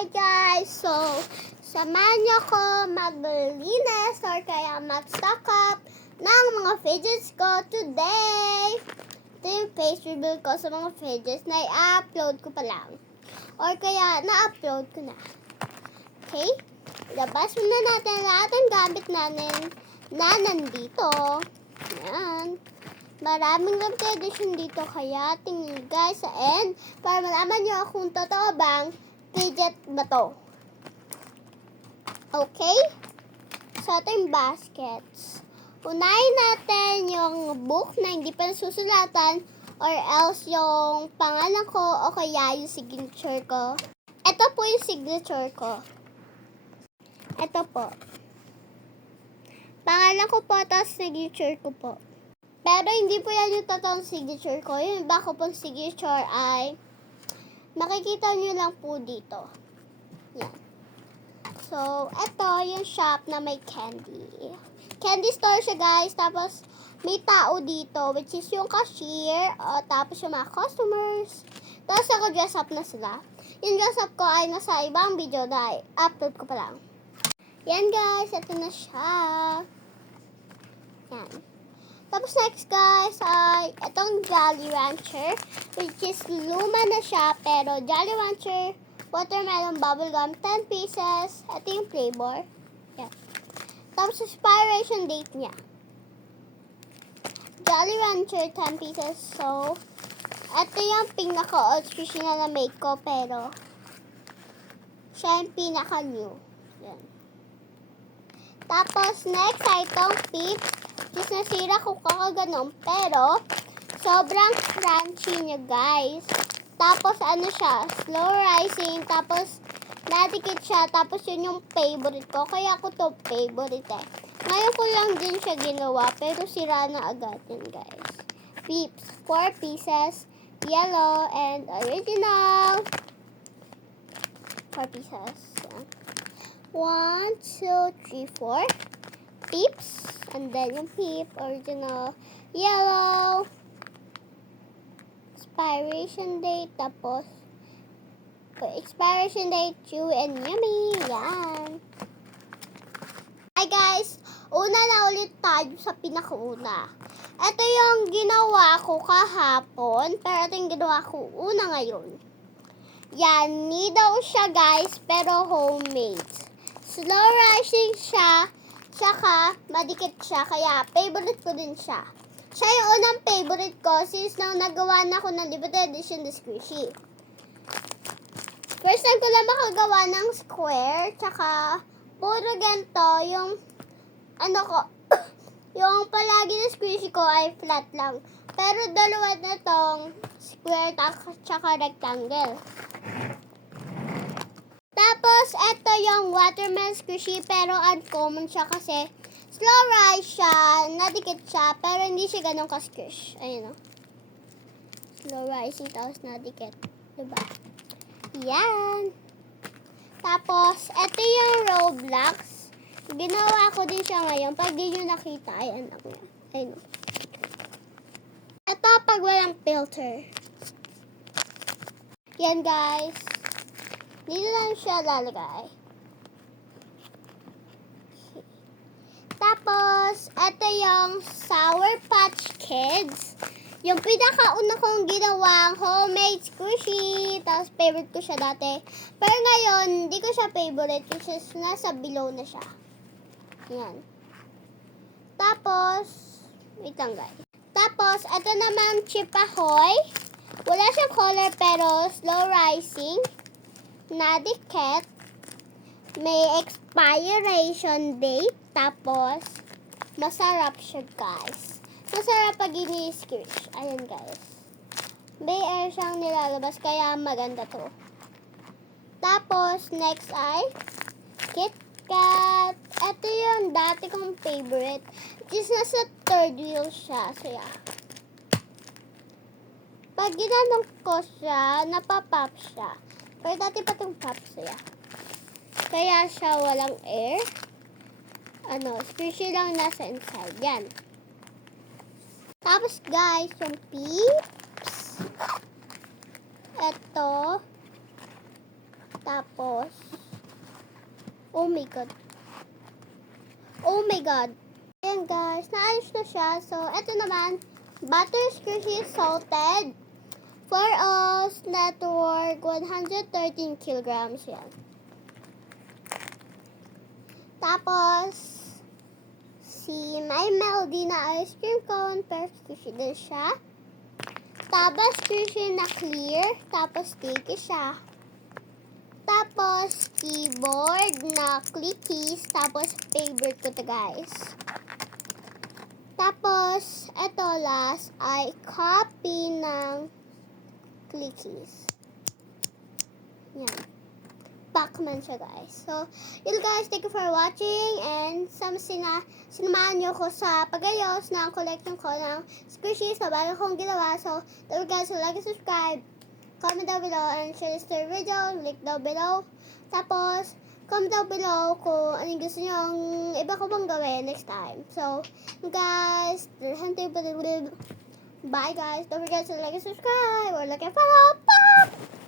Hi guys! So, samahan niyo ako maglinis or kaya mag-stock up ng mga fidgets ko today. Ito yung face reveal ko sa mga fidgets na i-upload ko pa lang. Or kaya na-upload ko na. Okay? Labas muna natin lahat ng gamit natin na nandito. Yan. Maraming limited edition dito kaya tingnan nyo guys sa end para malaman nyo kung totoo bang fidget ba to. Okay? So ito yung baskets. Unahin natin yung book na hindi pa nasusulatan or else yung pangalan ko o kaya yung signature ko. Ito po yung signature ko. Ito po. Pangalan ko po tapos signature ko po. Pero hindi po yan yung totoong signature ko. Yung iba ko pong signature ay makikita nyo lang po dito. Yan. So, ito yung shop na may candy. Candy store siya guys. Tapos, may tao dito which is yung cashier. Tapos yung mga customers. Tapos ako dress up na sila. Yung dress up ko ay nasa ibang video na upload ko pa lang. Yan guys. Ito na siya. Yan. Tapos next guys ay itong Jolly Rancher which is luma na siya pero Jolly Rancher watermelon bubblegum 10 pieces. Ito yung flavor. Yeah. Tapos expiration date niya. Jolly Rancher 10 pieces. So ito yung pinaka-original na make ko pero siya yung pinaka-new. Yan. Tapos next ay itong Peeps. Just nasira ko kakaganon. Pero, sobrang crunchy niya, guys. Tapos, ano siya, slow rising. Tapos, nadikit siya. Tapos, yun yung favorite ko. Kaya ako to favorite eh. Ngayon ko lang din siya ginawa. Pero, sira na agad yun, guys. Peeps, 4 pieces. Yellow and original. 4 pieces. 1, 2, 3, 4. Peeps. And then yung Peep, original, yellow, expiration date, tapos, expiration date, chew and yummy, yan. Hi guys, una na ulit tayo sa pinakauna. Ito yung ginawa ko kahapon, pero ito yung ginawa ko una ngayon. Yan, nidaw siya guys, pero homemade. Slow rising siya, tsaka madikit siya, kaya favorite ko din siya. Siya yung unang favorite ko since nang nagawa na ako ng limited edition the squishy. First time ko lang makagawa ng square, tsaka puro ganito, yung ano ko, yung palagi na squishy ko ay flat lang. Pero dalawa na tong square tsaka rectangle. Tapos, ito yung watermelon squishy, pero uncommon siya kasi slow rise siya, nadikit siya, pero hindi siya ganun ka-squish. Ayun o. Slow rising, tapos nadikit. Diba? Yan. Tapos, ito yung Roblox. Ginawa ko din siya ngayon. Pag di nyo nakita, ayan lang niya. Ayun o. Ito pag walang filter. Yan guys. Dito lang siya lalagay. Tapos, ito yung Sour Patch Kids. Yung pinakauna kong ginawang homemade squishy. Tapos, favorite ko siya dati. Pero ngayon, hindi ko siya favorite. Kasi nasa below na siya. Yan. Tapos, wait lang guys. Tapos, ito naman Chip Ahoy. Wala siyang color pero slow rising. Nadikit, may expiration date, tapos masarap siya guys. Masarap pag ini-squish. Ayan guys. May air siyang nilalabas kaya maganda to. Tapos next ay KitKat. Ito yung dati kong favorite. Just nasa third wheel siya. So yeah. Pag ginanong ko siya, napapop siya. Pero dati pa itong pop siya. Kaya siya walang air. Squishy lang nasa inside. Yan. Tapos guys, yung Peeps. Ito. Tapos, oh my god. Oh my god. Ayan guys, naayos na siya. So, eto naman, butter squishy salted. For us, network 113 kilograms yan. Tapos, si My Melody na ice cream cone, pero squishy din siya. Tapos, squishy na clear, tapos sticky siya. Tapos, keyboard na clickies, tapos favorite ko to guys. Tapos, eto last ay copy ng clickies. Yan. Pac-Man siya guys. So, yun guys, thank you for watching and sinamahan nyo ko sa pag-ayos ng collection ko ng squishies na bago kong ginawa. So, don't forget to like and subscribe, comment down below, and share this video, link down below. Tapos, comment down below kung anong gusto nyo iba ko bang gawin next time. So, guys, bye guys. Don't forget to like and subscribe or like and follow. Bye!